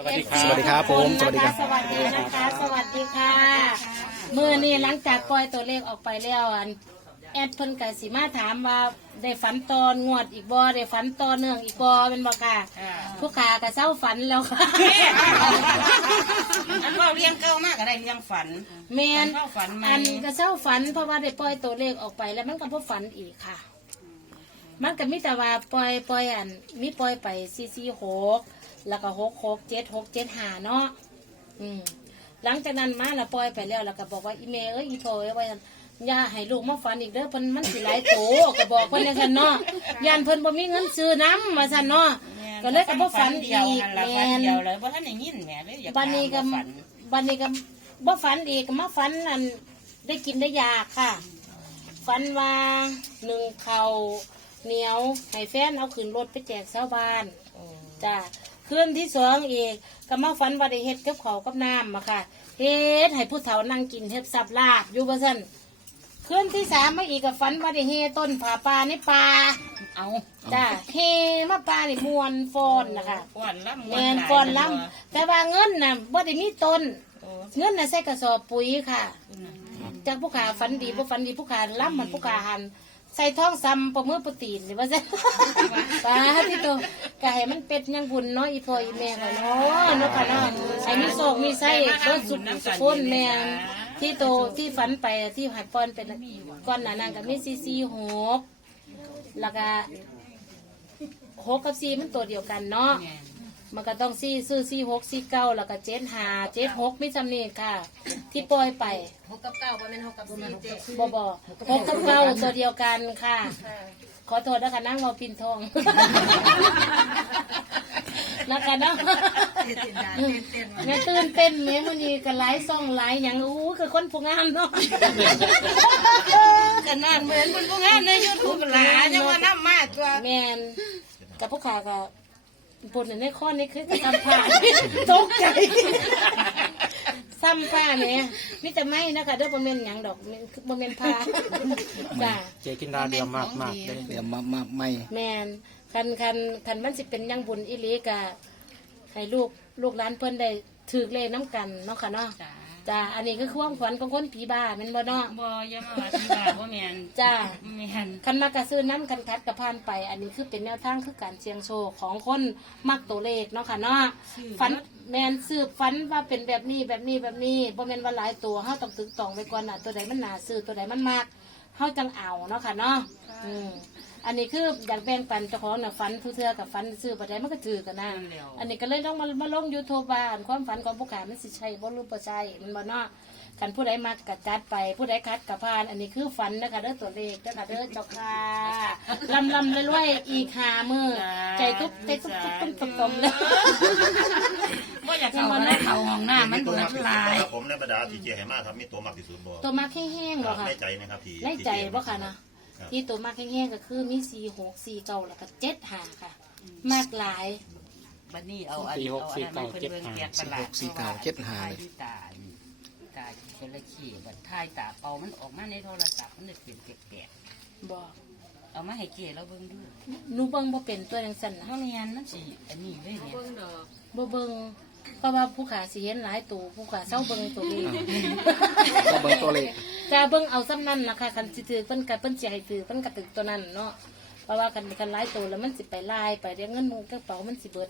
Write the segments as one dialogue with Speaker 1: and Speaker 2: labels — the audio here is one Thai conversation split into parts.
Speaker 1: วัสดีครับผมสวัสดีครับ
Speaker 2: สวัสดีนะคะ สวัสดีค่ะมื้อนี้หลังจากปล่อยตัวเลขออกไปแล้วแอดเพิ่นก็สิมาถามว่าได้ฝันตอนงวดอีกบ่ได้ฝันต่อเนื่องอีกบ่เป็นบ่ค่ะผู้ขาก็เศร้าฝันแล้วค่ะ
Speaker 3: อันว่าเลี้ยงเก่ามากก็ได้เลี้ยงฝัน
Speaker 2: แม่น
Speaker 3: เข้าฝันไหม
Speaker 2: อันก็เศร้าฝันเพราะว่าได้ปล่อยตัวเลขออกไปแล้วมันก็บ่ฝันอีกค่ะ มันก็มีแต่ว่าปล่อยมีปล่อยไป446แล้วก็667675เนาะหลังจากนั้นมาแล้วปล่อยไปแล้วแล้วก็บอกว่าอีเมเอ้ยอีโพเอ้ยว่าอย่าให้ลูกมาฝันอีกเด้อเพิ่นมันสิหลายโตก็บอกเพิ่นจังซั่นเนาะย่านเพิ่นบ่มีเงินซื้อน้ำว่าซั่นเนาะก็เลยก็บ่ฝัน
Speaker 3: เดี
Speaker 2: อี
Speaker 3: ยว
Speaker 2: ก
Speaker 3: หันละ
Speaker 2: แม่
Speaker 3: ฝัน
Speaker 2: น
Speaker 3: เดียวเลยเพราะท่านได้ยินแหม่เลยอยาก
Speaker 2: บัดนี้ก็
Speaker 3: ฝัน
Speaker 2: บัดนี้ก็บ่ฝันอีกก็มาฝันได้กินได้ยาค่ะฝันว่าหนึ่งข้าวเหนียวให้แฟนเอาขึ้นรถไปแจกชาวบ้านจ้ะคืนที่สองอีกก็มาฝันว่าได้เฮ็ดกับข้าวกับน้ำมาค่ะเฮ็ดให้ผู้เฒ่านั่งกินเฮ็ดสับลาบอยู่บ่ซั่นคืนที่สามมาอีกก็ฝันว่าได้เฮต้นผาป่าในป่า
Speaker 3: เอา
Speaker 2: จ้ะเฮมาป่านี่มวนฟ้อนนะคะ
Speaker 3: ฟ้อนลำ
Speaker 2: แม่นฟ้อนลำแต่ว่าเงินน่ะบ่ได้มีต้นเงินน่ะใส่กระสอบปุ๋ยค่ะจากผู้ขาฝันดีบ่ฝันดีผู้ขาล่ำมันผู้ขาหันใส่ท้องซ้ำประมือประตีนหรือว่าใช่ ป้าที่โตก็ให้มันเป็ดยังบุญเนาะอีพ่ออีแม่ก็เนาะเนาะค่ะเนาะให้มีโศกมีไส้ก็สุขสุขคนแม่ที่โตที่ฝันไปที่หัดปอนเป็นก้อนหนานั่งกับมี446แล้วก็6กับ4มันตัวเดียวกันเนาะมันก็ต้องซื้อ4649แล้วก็7576ไม่จำนี่ค่ะ ที่ปล่อยไป
Speaker 4: 6 กับ 9บ่แม่น6 กับ 4เจ๊
Speaker 2: บ่6กับ9ตัวเดียวกันค่ะ ขอโทษนะคะนั่งเมาปินทองนะคะเนาะแม่ตื่นเต้นแม่มื้อนี้ก็หลายซ่องหลายหยังอู้คือคนผู้งามเนาะ
Speaker 3: ขนาดเหมือนคนผู้งานใน YouTube หลายยังว่าน้ำมากตัว
Speaker 2: แม่นกับพวกขาก็บนในข้อนี้คือทำผ้าตกใจซ้ำผ้าเนี่ยมิแต่ไม่นะคะเด้อบ่แม่นหยังดอกบ่แม่นผ้าจ้ะ
Speaker 1: เจกินดาเดียวมากเลย
Speaker 5: เดี๋ยวมาไม่
Speaker 2: แม่นคันมันสิเป็นยังบุญอีหลีกะให้ลูกหลานเพิ่นได้ถือเลขน้ำกันเนาะค่ะเนาะจ้าอันนี้คือความฝันของคนผีบ้าแม่นบ่เนาะ
Speaker 3: บ่ยังว่าที่บ้าบ่แม่น
Speaker 2: จ้า
Speaker 3: แม่น
Speaker 2: คันมากระซื้อน้ำคันคัดกระพานไป อันนี้คือเป็นแนวทางคือการเสี่ยงโชคของคนมักตัวเลขเนาะค่ะเนาะฝันแม่นสืบฝันว่าเป็นแบบนี้แบบนี้แบบนี้บ่แม่นว่าหลายตัวเฮาต้องตึกตองไว้ก่อนน่ะตัวใดมันน่าซื้อตัวใดมันมากเฮาจังเอาเนาะค่ะเนาะอันนี้คืออยากแบ่งปันเจ้าของน่ะฝันผู้เทื่อกับฝันซื้อบ่ได้มันก็ถือกันนะอันนี้ก็เลยต้องมาลง YouTube ว่าอันความฝันของผู้ขามันสิใช่บ่หรือบ่ใช่มันบ่เนาะคันผู้ใดมักก็จัดไปผู้ใดคัดก็ผ่านอันนี้คือฝันนะคะเด้อตัวเลขเด้อค่ะเด้อเจ้าค่ะลำรวยๆอีก5มื้อใจตุ๊บตุ่มเลย
Speaker 3: บ่อยากเข้าอะไรเข้าห้องน้ามันเบื่อหลาย
Speaker 6: ผมในบรรดาที่เจให้มาครับมีตัวมากที่สุดบ่
Speaker 2: ตัวมักแห้งๆบ่ค่ะ
Speaker 6: ในใจนะครับที่
Speaker 2: ในใจบ่ค่ะนะที่ตัวมักแห้งๆก็คือมี4649แล้วก็75ค่ะมากหลาย
Speaker 3: บัดนี้เอาอันนั้นเพิ่นเบิ่งแยกตลาดที่ตาคนละขี้บัดท้ายตาเป่ามันออกมาในโทรศัพท์มันเลยเป็นแปลก
Speaker 2: บอก
Speaker 3: ๆเอามาให้เก๋เราเบิ่งดู
Speaker 2: หนูเบิ่งบ่เป็นตัวจังซั่นนะ
Speaker 3: เฮาเรียนนั่นสิอันนี้เลยเนี่ย
Speaker 2: บ่เบิ่งเพราะว่าผู้ขาสิเห็นหลายตัวผู้ขาเศร้าเบิ่งตัวนี้
Speaker 5: ก็เบิ่งตัวเลข
Speaker 2: จะเบิ่งเอาซ้ำนั้นล่ะค่ะคันสิถือเพิ่นก็เพิ่นสิให้ถือเพิ่นก็ตึกตัวนั้นเนาะเพราะว่าคันหลายตัวแล้วมันสิไปลายไปเดี๋ยวเงินมึงกระเป๋ามันสิเบิด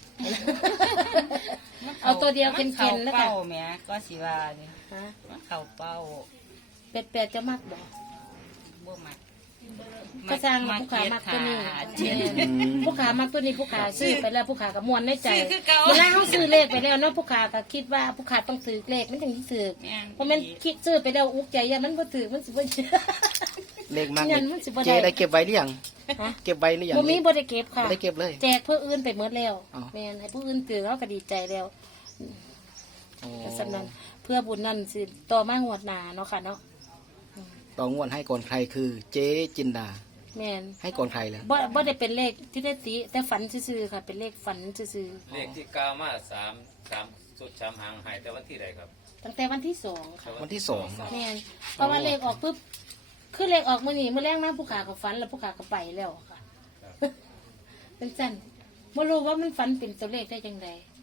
Speaker 2: เอาตัวเดียวเค็นๆนะคะ
Speaker 3: เป้าแม่ก็สิว่านี่
Speaker 2: ฮะ
Speaker 3: มันเข้าเป้า
Speaker 2: เป็ดจะมักบ่
Speaker 3: บ่มัก
Speaker 2: ก็สร้างผู้ขามักตัวนี้ผู้ขามักตัวนี้ผู้ขาซื้อไปแล้วผู้ขาก็ม่วนในใจเวลาเฮาซื้อเลขไปแล้วเนาะผู้ขาก็คิดว่าผู้ขาต้องถือเลขมันถึงสิถือเพราะมันคิดซื้อไปแล้วอุกใจอย่ามันบ่ถือมันสิบ่
Speaker 5: เลขมาก
Speaker 2: ยันมันสิบ่
Speaker 5: เจ
Speaker 2: ได้
Speaker 5: ได้เก็บไว้หรือยัง
Speaker 2: ฮะ
Speaker 5: เก็บไว้หรือยัง
Speaker 2: บ่มีบ่ได้เก็บค่ะ
Speaker 5: ไม่ได้เก็บเลย
Speaker 2: แจกเพื่ออื่นไปหมดแล้ว
Speaker 5: อ๋อ
Speaker 2: แม่นให้ผู้อื่นถือเขาก็ดีใจแล้ว
Speaker 5: โอ้
Speaker 2: ก็สำนั้นเพื่อบุญนั่นสิต่อมางวดหน้าเนาะค่ะเนาะ
Speaker 5: ต่องวดให้ก่อนใครคือเจ๊จินดา
Speaker 2: แม่น
Speaker 5: ให้ก่อนใครเลย
Speaker 2: บ่ได้เป็นเลขที่ได้ติแต่ฝันซื่อๆค่ะ เป็นเลขฝันซื่อ
Speaker 7: เลขที่ก้าวมาสามสุด3 หางหายแต่วันที่ใดครับ
Speaker 2: ๆตั้งแต่วันที่2ค่ะ
Speaker 5: วันที่2
Speaker 2: แม่นเพราะว่าเลขออกปุ๊บคือเลขออกมื้อนี้มื้อแรกมาผู้ขาก็ฝันแล้วผู้ขาก็ไปแล้วค่ะ เป็นจั่นบ่รู้ว่ามันฝันเป็นตัวเลขได้จังได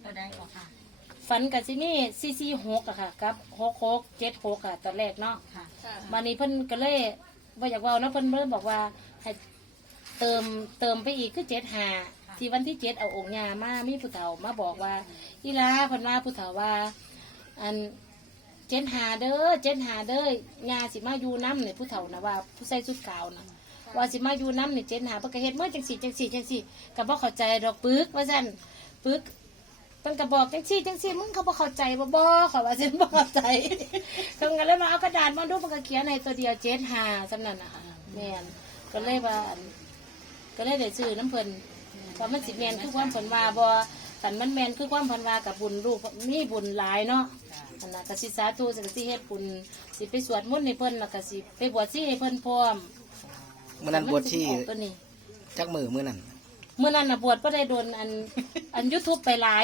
Speaker 4: ตัวใดก็ค่ะ
Speaker 2: ฝันกับซิมี่446อะค่ะกับ6676ค่ะตอนแรกเนาะ
Speaker 4: ค่ะ
Speaker 2: วันนี้เพิ่นก็เลยบ่อยากเว่าเนาะเพิ่นเลยบอกว่าให้เติมไปอีกคือ75ที่วันที่7เอาองค์ย่ามามีผู้เฒ่ามาบอกว่าอีหลาเพิ่นว่าผู้เฒ่าว่าอัน75เด้อย่าสิมาอยู่นำนี่ผู้เฒ่านะว่าผู้ใส่ชุดขาวนะว่าสิมาอยู่นำนี่75เพิ่นก็เฮ็ดเมื่อจังซี่ก็บ่เข้าใจดอกปึกว่าซั่นปึกเพิ่นก็บอกจังซี่มึงเขาบ่เข้าใจบ่เขาว่าสิบ่เข้าใจ เพิ่นก็เลยมาเอากระดาษมาดูมันก็เขียนในตัวเดียว75สำนั้นน่ะค่ะแม่นก็เลยว่าอันก็เลยได้ซื้อน้ำเพิ่นว่ามันสิแม่นคือความเพิ่นว่าบ่คันมันแม่นคือความเพิ่นว่ากับบุญลูกมีบุญหลายเนาะอันน่ะก็สิสาธุสิเฮ็ดบุญสิไปสวดมนต์ให้เพิ่นแล้วก็สิไปบวชชีให้เพิ่นพร้อม
Speaker 5: มื้อนั้นบวชชี
Speaker 2: มันสิออกตัวนี้
Speaker 5: จักมือมื้อนั้น
Speaker 2: เมื่อนั้นน่ะบวชบ่ได้โดนอัน YouTube ไปหลาย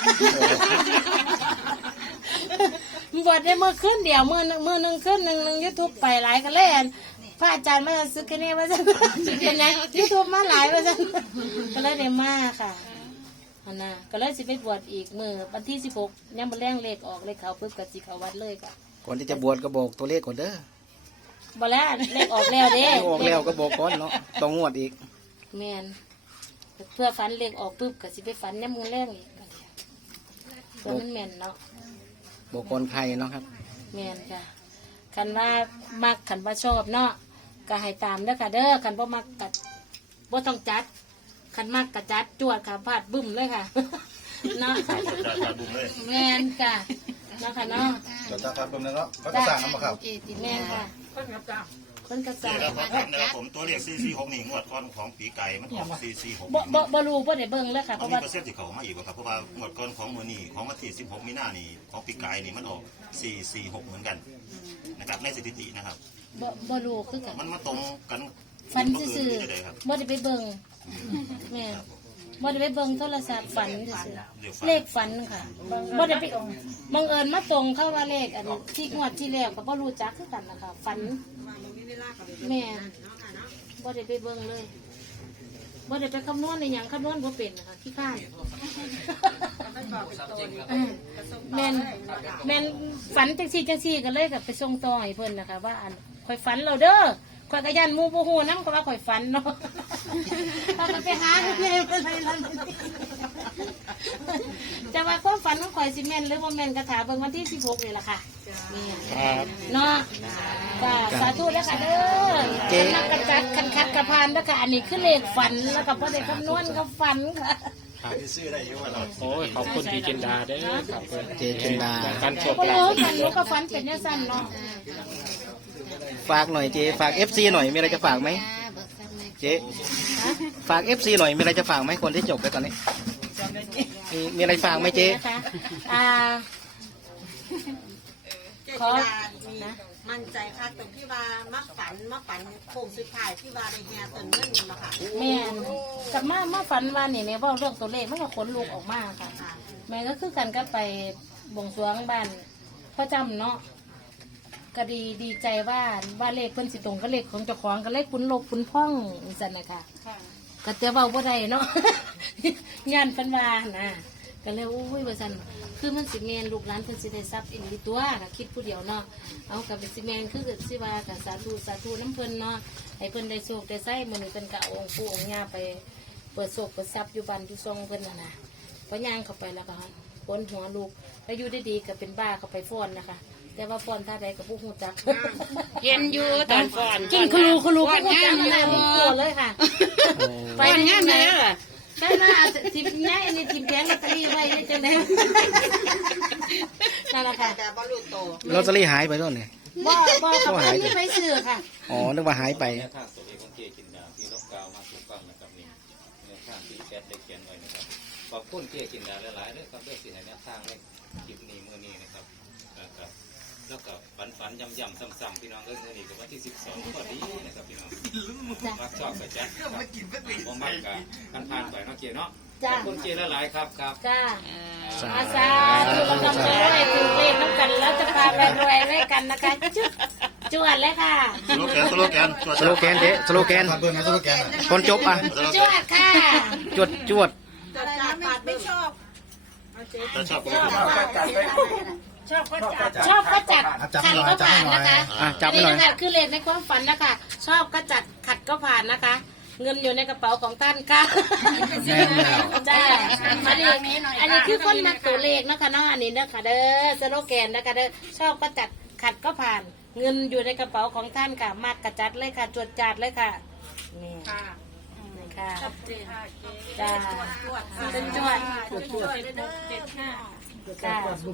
Speaker 2: บวชได้เมื่อคืนเดียวมื้อนึงคืนนึง YouTube ไปหลายก็เลยอั่นพระอาจารย์มาซึกแค่นี้ว่าซั่น เป็นไง YouTube มาหลายว่าซั่น ก็เลยได้มาค่ะอันน่ะก็เลยสิไปบวชอีกมื้อวันที่16ยังบ่แรงเลขออกเลขเข้าปึ๊บก็สิเข้าวัดเลยค่ะ
Speaker 5: ก่อนที่จะบวชก็บอกตัวเลขก่อนเด้อ
Speaker 2: บ่แล้วเลขออกแล้วเด้
Speaker 5: เลขออกแล้วก็บอกก่อนเนาะต้องงวดอีก
Speaker 2: แม่นเพื่อฝันเลขออกปึ๊บก็สิไปฝันยามมื้อแรงอีกเพื่อมันแม่นเนาะ
Speaker 5: บอกก่อนใครเนาะครับ
Speaker 2: แม่นค่ะคันว่ามักคันว่าชอบเนาะก็ให้ตามเด้อค่ะเด้อคันบ่มักกัดบ่ต้องจัดคันมักกะจัดจวดค่ะพาดบึ้มเลยค่ะ เนาะ
Speaker 6: จัดบุ้มเลย
Speaker 2: แม่นค่ะเนาะค่ะเนาะ
Speaker 8: เดี๋ยวจะครับผมนะครับเขาจะสั่งน้ำมาครับ
Speaker 2: แม่นค่ะคนกระ
Speaker 6: เจ๊
Speaker 2: จาย
Speaker 6: ครับครับนะครับผมตัวเลข446นี่งวดก่อนของปีไก่มันออก446
Speaker 2: บ่รู้บ่ได้เบิ่งเลยค่ะเพ
Speaker 6: มัน
Speaker 2: ราะ
Speaker 6: มี
Speaker 2: ว่า
Speaker 6: เปอร์เซ็นต์ที่เขามาอีกบ่ครับเพราะว่างวดก่อนของมื้อนี้ของวันที่16มีนานี่ของปีไก่นี่มันออก446เหมือนกันนะครับในสถิตินะครับ
Speaker 2: บ่รู้คือกัน
Speaker 6: มันมาตรงกัน
Speaker 2: ฝันซื่อ
Speaker 6: ได้ครับ
Speaker 2: ๆบ่ได้ไปเบิ่งแม่นบ่ได้ไปเบิ่งโทรศัพท์ฝันซื่อๆเลขฝันค่ะบ่ได้ไปบังเอิญมาตรงเข้าว่าเลขอันที่งวดที่แล้วก็บ่รู้จักคือกันนะคะฝันแม่นบ่ได้ไปเบิ่งเลยบ่ได้ไปคำนวณในหยังคำนวณบ่เป็นนะคะขี้ข้านแม่นฝันจังซี่ก็เลยกับไปส่งต่อให้เพิ่นนะคะว่าอันข่อยฝันเราเด้อข่อยก็ยันหมู่บ่ฮู้นำก็ว่าข่อยฝันเนาะ พากันไปหาเพิ่นอะไรล่ะจะว่าความฝันของข่อยสิแม่นหรือบ่แม่นก็ถามเบิ่งวันที่16นี่ล่ะค่ะนี่เนาะก็สาธุแล้วค่ะเด้อนักกระจัดคัดกระพานแล้วค่ะอันนี้คือเลขฝันแล้วก็บ่ได้คำนวณก็ฝันค่ะ
Speaker 6: ซื้อได้อยู่ว่าเรา
Speaker 1: โอ้ยขอบคุณพี่จินดาเด้อครับ
Speaker 5: เจจินดา
Speaker 1: การโชค
Speaker 2: บ่
Speaker 1: ลา
Speaker 2: รู้
Speaker 1: ภ
Speaker 2: กันหนูก็ฝันเป็นจังซั่นเนาะ
Speaker 5: ฝากหน่อยเจฝาก FC หน่อยมีอะไรจะฝากไหมเจฝาก FC หน่อยมีอะไรจะฝากไหมคนที่จบไปตอนนี้มีอะไรฝากไหมเจ
Speaker 2: นะคะขอ
Speaker 4: นะมั่นใจค่ะตรงที่ว่ามาฝันโค้งสุดท้ายที่ว่าได้แห่ต้นเงินนี่มาค่ะ
Speaker 2: แม่นกับมาฝันว่านี่แม่เว่าเรื่องตัวเลขมันก็ขนลุกออกมาค่ะ แม่ก็คือกันก็ไปบวงสรวงบ้านพ่อจำเนาะก็ดีใจว่าเลขเพิ่นสิตรงกับเลขของเจ้าของก็เลขคุณลบคุณพ่องสันนะคะก็จะเว้าบ่ได้เนาะ ย่านเพิ่นว่านะก็เลยอุ้ยว่าซั่นคือมันสิแม่นลูกหลานเพิ่นสิได้ทรัพย์อีหลีตัวก็คิดผู้เดียวเนาะเอากับเป็นสิแม่นคือสิว่าก็สาธุน้ำเพิ่นเนาะให้เพิ่นได้โชคได้ไสมื้อนี้เพิ่นก็เอาองค์ปู่องค์ย่าไปเปิดโชคเปิดทรัพย์อยู่บ้านอยู่ซองเพิ่นน่ะนะพอย่างเข้าไปแล้วก็ปนหัวลูกแล้วอยู่ได้ดีก็เป็นบ้าเข้าไปฟ้อนนะคะแต่ว่าฟ้อนท่าใดก็บ่ฮู้จัก
Speaker 3: เห็นอยู่ตอนฟ้อน
Speaker 2: กินครูบ่ฮู้จักหน้าบ่ตัวเลยค่ะ
Speaker 3: ไปงานเลยอ่ะ
Speaker 2: ใช่ไหมอาจจะทิมง่ายอันนี้ทิมแพงลอตเตอรี่ไว้จังได๋นั่นแหละค่ะ
Speaker 4: แต่บอลลูโต
Speaker 5: ลอตเตอรี่หายไปด้วยเนี่ย
Speaker 2: บ่กับเพิ่นมีไปซื้อค่ะ
Speaker 5: อ๋อนึกว่าหายไป
Speaker 7: แนวทางตัวเลขของเจจินดาที่เรากล่าวมาถูกต้องนะครับนี่แนวทางที่แอดได้เขียนไว้นะครับขอบคุณเจจินดาหลายๆด้วยครับด้วยสิ่งแนวทางในคลิปนี้มื้อนี้นะครับแล้วก็ฝันย้ำๆซ้ำๆพี่น้องเอ้ยมื้อนี้ก็วันที่12ก็ดีนะครับพี่น้องรักชอบก็จัดครับบ่มักก็ผ่านๆไปเนาะเจเนาะข
Speaker 2: จ้า
Speaker 7: อบคุณเจหลายๆครับครับ
Speaker 2: จ้า
Speaker 5: สา
Speaker 2: อาสาธุกำลังจะรวยถูกเลขน้ำกันแล้วจะพาไปรวยด้วยกันนะคะจวดเลยค่ะ
Speaker 6: สโลแกน
Speaker 5: สโลแกนเจสโลแกน
Speaker 8: ทำเบอร์นะสโลแกน
Speaker 5: คนจบอ่ะ
Speaker 2: จวดค่ะ
Speaker 5: จวด
Speaker 4: แต่จากปาดไม่ชอบ
Speaker 6: ถ้าชอบก็
Speaker 2: ชอบก็จัดขัดก็ผ่านนะคะ
Speaker 5: จับ
Speaker 2: อัน
Speaker 5: ไป
Speaker 2: นี้
Speaker 5: หน่อย
Speaker 2: นะคะคือเลขในความฝันนะคะ ชอบก็จัดขัดก็ผ่านนะคะ เงินอยู่ในกระเป๋าของท่านค่ะ
Speaker 5: แม่นแล้ว
Speaker 2: จ้าอันนี้คือคนนักตัวเลขนะคะเนาะอันนี้นะคะเด้อสโลแกนนะคะเด้อชอบก็จัดขัดก็ผ่าน เงินอยู่ในกระเป๋าของท่านค่ะมากกระจัดเลยค่ะจวดจัดเลยค่ะนี่ค่ะจ้าเป็นจวดจ้า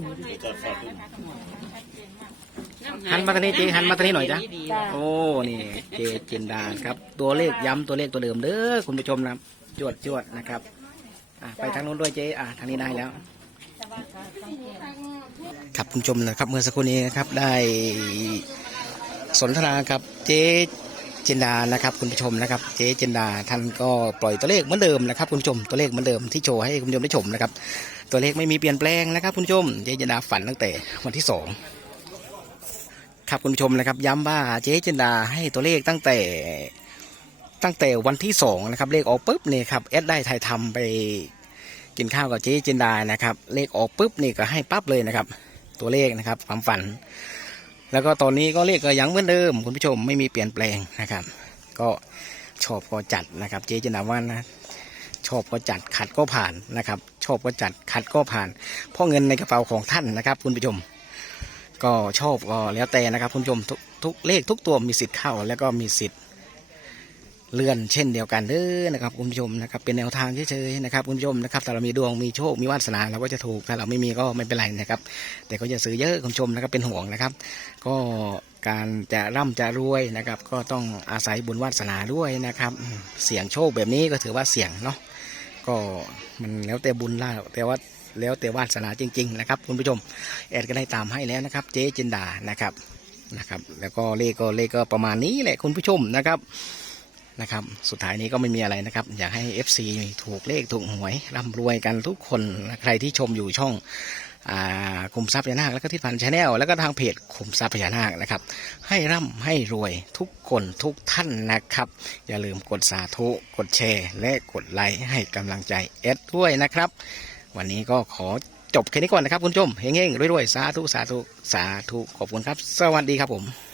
Speaker 5: หันมาทางนี้เจ๊หันมาทางนี้หน่อยจ้ะ
Speaker 2: จ้า
Speaker 5: โอ้นี่เจจินดาครับ ตัวเลขย้ำตัวเลขตัวเดิมเด้อคุณผู้ชมนะจวดนะครับไปทางโน้นด้วยเจ๊ทางนี้ได้แล้ว ครับคุณผู้ชมนะครับเมื่อสักครู่นี้นะครับได้สนทนากับเจ๊จินดานะครับคุณผู้ชมนะครับเจ๊จินดาท่านก็ปล่อยตัวเลขเหมือนเดิมนะครับคุณผู้ชมตัวเลขเหมือนเดิมที่โชว์ให้คุณผู้ชมได้ชมนะครับตัวเลขไม่มีเปลี่ยนแปลงนะครับคุณผู้ชมเจ๊จินดาฝันตั้งแต่วันที่2ครับคุณผู้ชมนะครับย้ำว่าเจ๊จินดาให้ตัวเลขตั้งแต่วันที่2นะครับเลขออกปุ๊บนี่ครับได้ถ่ายทำไปกินข้าวกับเจ๊จินดานะครับเลขออกปุ๊บนี่ก็ให้ปั๊บเลยนะครับตัวเลขนะครับความฝันแล้วก็ตอนนี้ก็เลขก็ยังเหมือนเดิมคุณผู้ชมไม่มีเปลี่ยนแปลงนะครับก็ชอบก็จัดนะครับเจ๊จินดาว่านะชอบก็จัดขัดก็ผ่านนะครับชอบก็จัดขัดก็ผ่านเพราะเงินในกระเป๋าของท่านนะครับคุณผู้ชมก็ชอบก็แล้วแต่นะครับคุณผู้ชมทุกเลขทุกตัวมีสิทธิ์เข้าแล้วก็มีสิทธิ์เลื่อนเช่นเดียวกันเด้อนะครับคุณผู้ชมนะครับเป็นแนวทางเฉยๆนะครับคุณผู้ชมนะครับถ้าเรามีดวงมีโชคมีวาสนาเราก็จะถูกถ้าเราไม่มีก็ไม่เป็นไรนะครับแต่ก็จะซื้อเยอะคุณผู้ชมนะครับเป็นห่วงนะครับก็การจะร่ำจะรวยนะครับก็ต้องอาศัยบุญวาสนาด้วยนะครับเสี่ยงโชคแบบนี้ก็ถือว่าเสี่ยงเนาะก็มันแล้วแต่บุญแล้วแต่วาสนาจริงๆนะครับคุณผู้ชมแอดก็ได้ตามให้แล้วนะครับเจ๊จินดานะครับแล้วก็เลขก็ประมาณนี้แหละคุณผู้ชมนะครับสุดท้ายนี้ก็ไม่มีอะไรนะครับอยากให้ FC ถูกเลขถูกหวยร่ำรวยกันทุกคนใครที่ชมอยู่ช่องคุมทรัพย์พญานาคแล้วก็ที่พันชาแนลแล้วก็ทางเพจคุมทรัพย์พญานาคนะครับให้ร่ำให้รวยทุกคนทุกท่านนะครับอย่าลืมกดสาธุกดแชร์และกดไลค์ให้กำลังใจแอดด้วยนะครับวันนี้ก็ขอจบแค่นี้ก่อนนะครับคุณผู้ชมเฮงๆรวยๆสาธุขอบคุณครับสวัสดีครับผม